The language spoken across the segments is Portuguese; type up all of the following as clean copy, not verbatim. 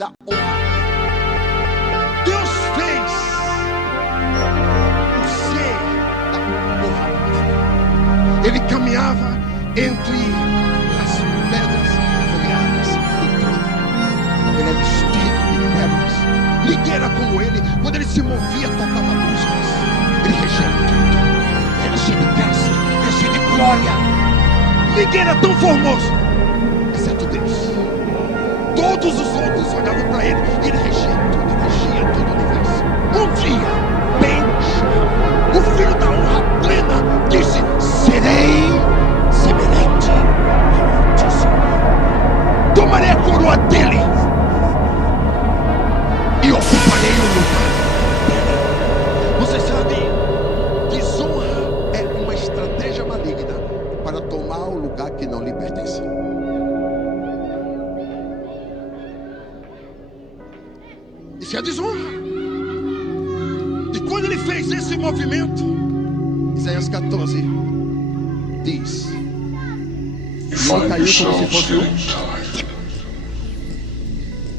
da honra. Deus fez o ser da honra. Ele caminhava entre as pedras folhadas do trono. Ele é vestido de pérolas. Ninguém era como ele. Quando ele se movia, tocava músicas. Ele regia tudo. Era cheio de graça, era cheio de glória. Ninguém era tão formoso, exceto Deus. Todos os outros olhavam para ele e ele regia todo o universo. Um dia, Ben-Shahar, o filho da honra plena, disse: serei semelhante ao Altíssimo. Tomarei a coroa dele e ocuparei o lugar dele. Você sabe, desonra é uma estratégia maligna para tomar o lugar que não lhe pertence. Isso é desonra. E quando ele fez esse movimento, Isaías 14 diz: não caiu como se fosse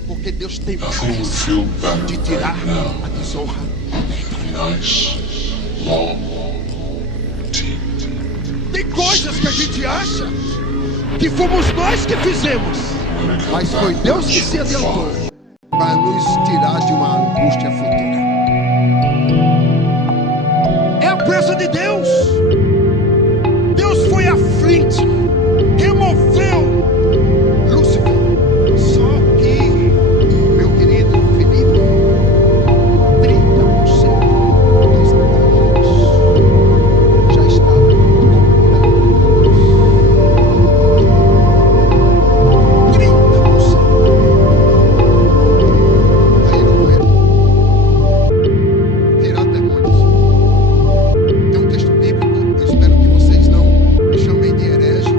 porque Deus tem pressa de tirar a desonra. Tem coisas que a gente acha que fomos nós que fizemos, mas foi Deus que se adiantou para nos tirar de uma angústia futura. É a pressa de Deus. Deus foi à frente, removeu Lúcifer. Só que, meu querido Felipe, 30% dos anjos já estavam completamente. 30%. Virar demônios. Tem um texto bíblico, eu espero que vocês não me chamem de herege,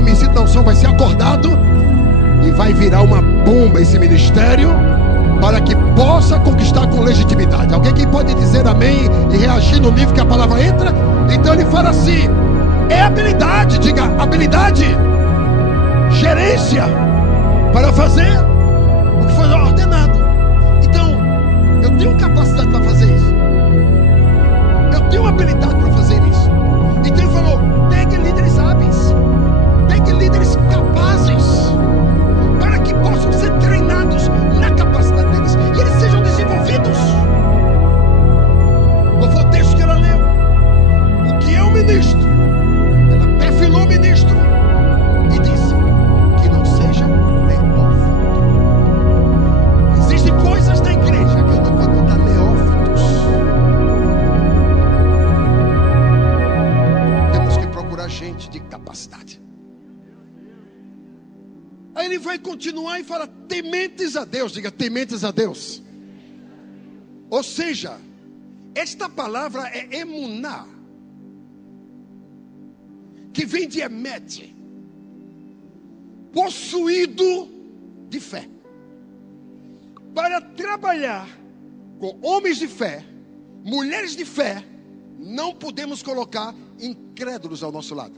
adormecido na unção vai ser acordado e vai virar uma bomba esse ministério, para que possa conquistar com legitimidade. Alguém que pode dizer amém e reagir no nível que a palavra entra? Então ele fala assim: é habilidade, diga habilidade, gerência, para fazer o que foi ordenado. Então, eu tenho capacidade para fazer isso, eu tenho habilidade para fazer isso. Então ele falou: pegue líderes hábeis, pegue líderes capazes, para que possam ser treinados na capacidade deles e eles sejam desenvolvidos. Qual foi o texto que ela leu? O que eu ministro, ela perfilou o ministro e disse que não seja neófito. Existem coisas na igreja que eu não posso dar neófitos. Temos que procurar gente de capacidade. Aí ele vai continuar e fala: tementes a Deus, diga tementes a Deus. Ou seja, esta palavra é emuná, que vem de emet, possuído de fé. Para trabalhar com homens de fé, mulheres de fé, não podemos colocar incrédulos ao nosso lado.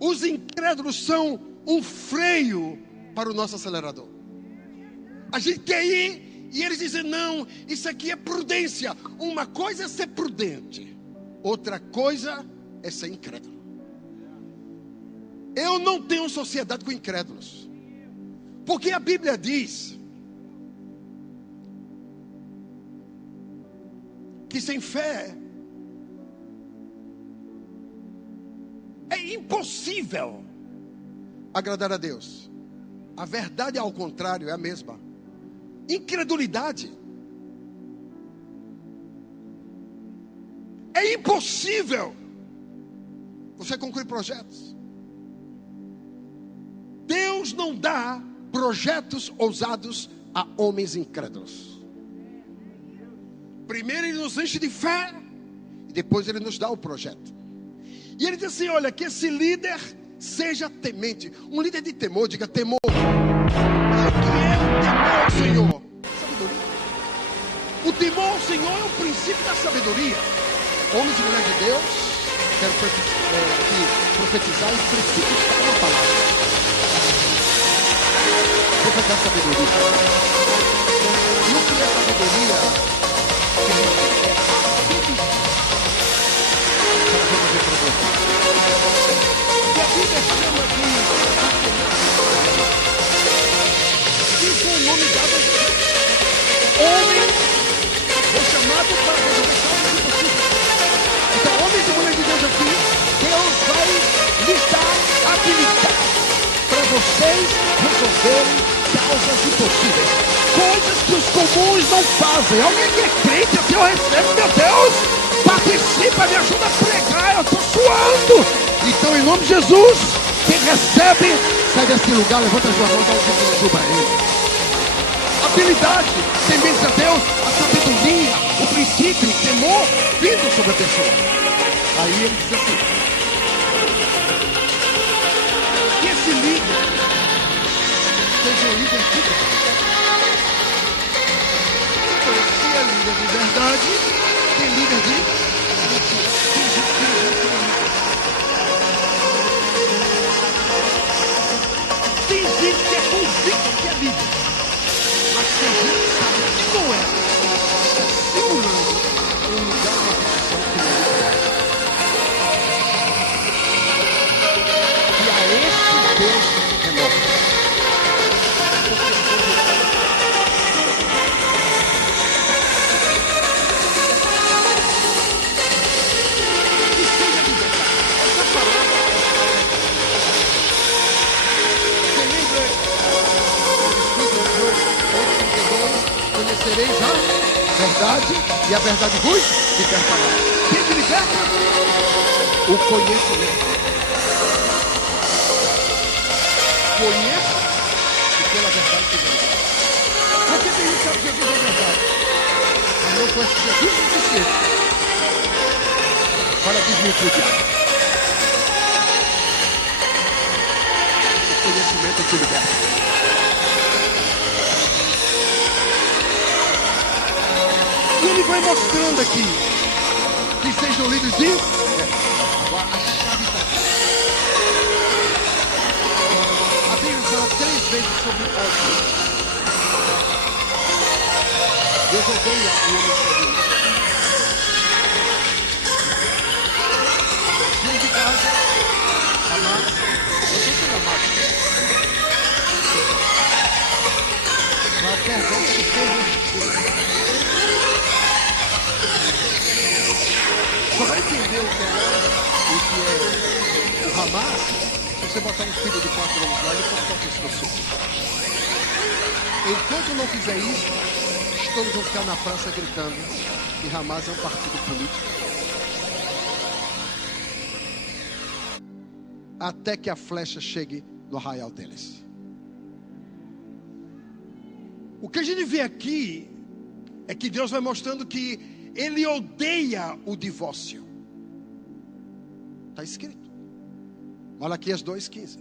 Os incrédulos são um freio para o nosso acelerador. A gente quer ir e eles dizem: não, isso aqui é prudência. Uma coisa é ser prudente, outra coisa é ser incrédulo. Eu não tenho sociedade com incrédulos, porque a Bíblia diz que sem fé é impossível agradar a Deus. A verdade, ao contrário, é a mesma. Incredulidade é impossível você concluir projetos. Deus não dá projetos ousados a homens incrédulos. Primeiro ele nos enche de fé e depois ele nos dá o projeto. E ele diz assim: olha, que esse líder seja temente. Um líder de temor, diga temor. E o que é o temor ao Senhor? Sabedoria. O temor ao Senhor é o princípio da sabedoria. Homens e mulheres de Deus, quero profetizar e precipitar uma palavra. Deus vai dar sabedoria. E o que é sabedoria? E a Bíblia chama de isso é o nome dado a homem foi chamado para resolver causas impossíveis. Então, homens e mulheres de Deus aqui, Deus vai lhes dar habilidade para vocês resolverem causas impossíveis, coisas que os comuns não fazem. Alguém que é crente aqui, eu recebo, meu Deus, participa, me ajuda a pregar, eu estou suando. Então, em nome de Jesus, quem recebe, sai desse lugar, levanta as duas mãos, dá um grito de juba a ele. Habilidade, temência a Deus, a sabedoria, o princípio, o temor vindo sobre a pessoa. Aí ele diz assim: que esse líder seja um líder de verdade. Então, se é líder de verdade, tem líder de mentira. Tem gente que é convicto que é líder, mas tem gente que sabe que não é. Está segurando um lugar, uma posição que não é. E a esse Deus renova. Conhecereis a verdade e a verdade vos libertará. Quem te liberta? O conhecimento. Conheça e pela verdade te libertará. Porque tem gente que sabe Jesus é verdade, mas não conhece Jesus o suficiente para desmentir o diabo. conhecimento te liberta. E ele vai mostrando aqui que sejam livres de... Agora a chave está aqui. A Bíblia fala 3 vezes sobre ódio. Deus odeia o homem. Filho de casa, amado, você tem amado. Mas perdão que fez. Só vai entender o que é o Hamas se você botar um filho de 4 anos lá e cortar o pescoço. Enquanto não fizer isso, todos vão ficar na praça gritando que Hamas é um partido político. Até que a flecha chegue no arraial deles. O que a gente vê aqui é que Deus vai mostrando que Ele odeia o divórcio. Está escrito. Malaquias 2,15.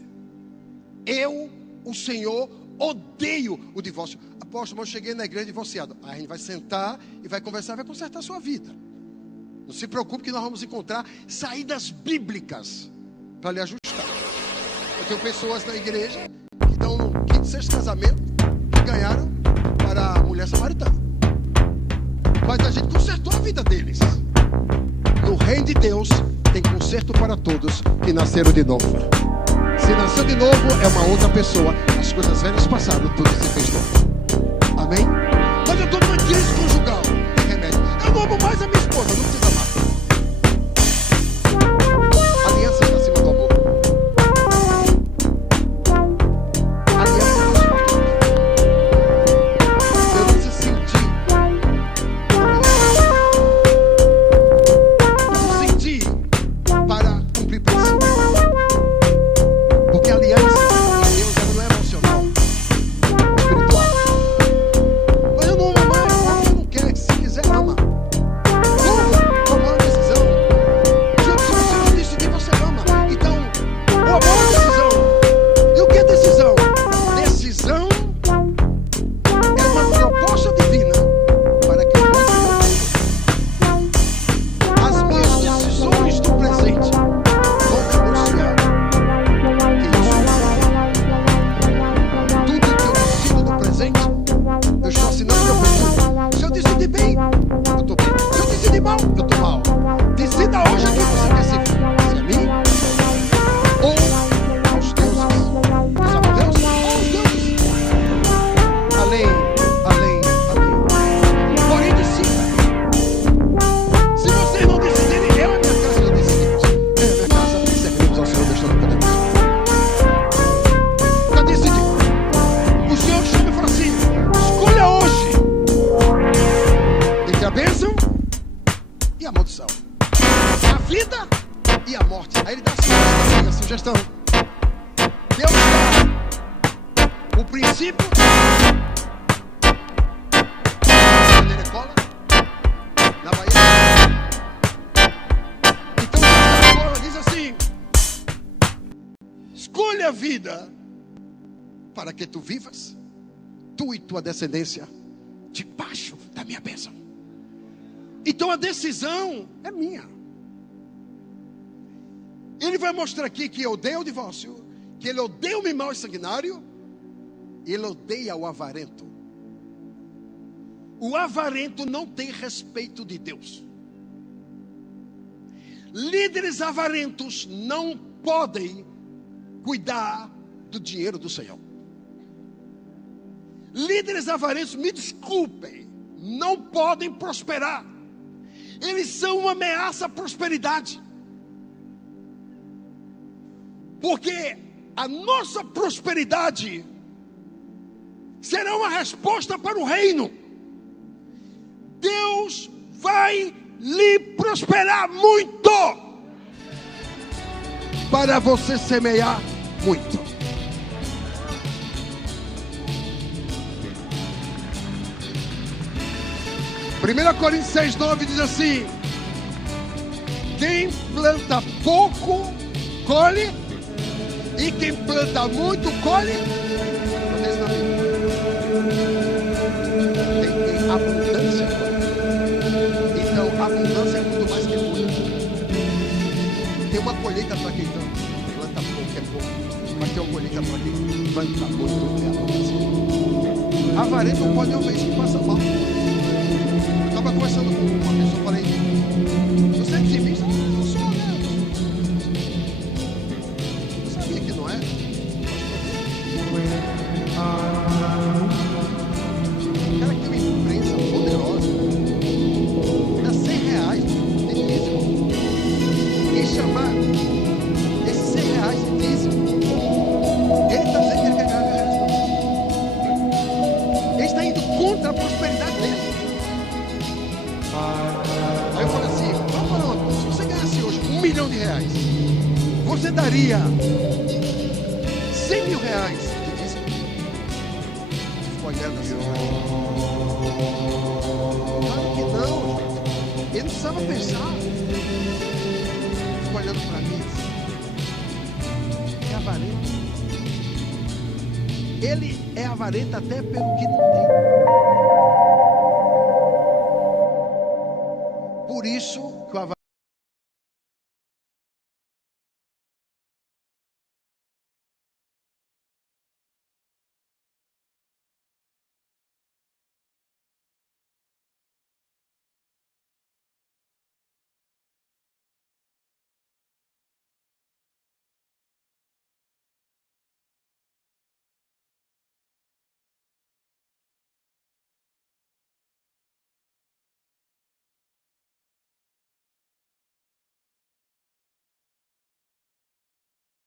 Eu, o Senhor, odeio o divórcio. Apóstolo, eu cheguei na igreja divorciado. Aí a gente vai sentar e vai conversar, vai consertar a sua vida. Não se preocupe que nós vamos encontrar saídas bíblicas para lhe ajustar. Eu tenho pessoas na igreja que estão no 5º, 6º casamento que ganharam para a mulher samaritana. Mas a gente consertou a vida deles. No reino de Deus tem conserto para todos que nasceram de novo. Se nasceu de novo é uma outra pessoa. As coisas velhas passaram, tudo se fez novo. Amém? Mas eu estou numa crise conjugal. Tem remédio. Eu não amo mais a minha esposa, não precisa amar. Aliança está acima do amor. Escolha a vida para que tu vivas, tu e tua descendência, debaixo da minha bênção. Então a decisão é minha. Ele vai mostrar aqui que odeia o divórcio, que ele odeia o homem mau e sanguinário, e ele odeia o avarento. O avarento não tem respeito de Deus. Líderes avarentos não podem cuidar do dinheiro do Senhor. Líderes avarentos, me desculpem, não podem prosperar. Eles são uma ameaça à prosperidade. Porque a nossa prosperidade será uma resposta para o reino. Deus vai lhe prosperar muito para você semear muito. Primeira Coríntios 6:9 diz assim: quem planta pouco colhe E quem planta muito, colhe. Não isso na Bíblia. Tem abundância. Então, abundância é muito mais que muito. Tem uma colheita para quem planta pouco, é pouco. Mas tem uma colheita para quem planta muito, é abundância. Avarento pode haver isso que passa mal. Eu estava conversando com uma pessoa, falei, você é otimista? Não sou, né? Eu sabia que não é. O cara que tem uma empresa poderosa, dá R$100 de dízimo. E chamar esses R$100 de dízimo, ele está dizendo que ele quer ganhar R$1. Ele está indo contra a prosperidade dele. Aí eu falei assim, vamos falar uma coisa, se você ganhasse hoje R$1 milhão, você daria R$100 mil de dízimo? Ficou olhando assim. Claro que não, gente. Ele não precisava pensar. Ficou olhando para mim. É avarento. Ele é avarento até pelo que não tem. Por isso que o avarento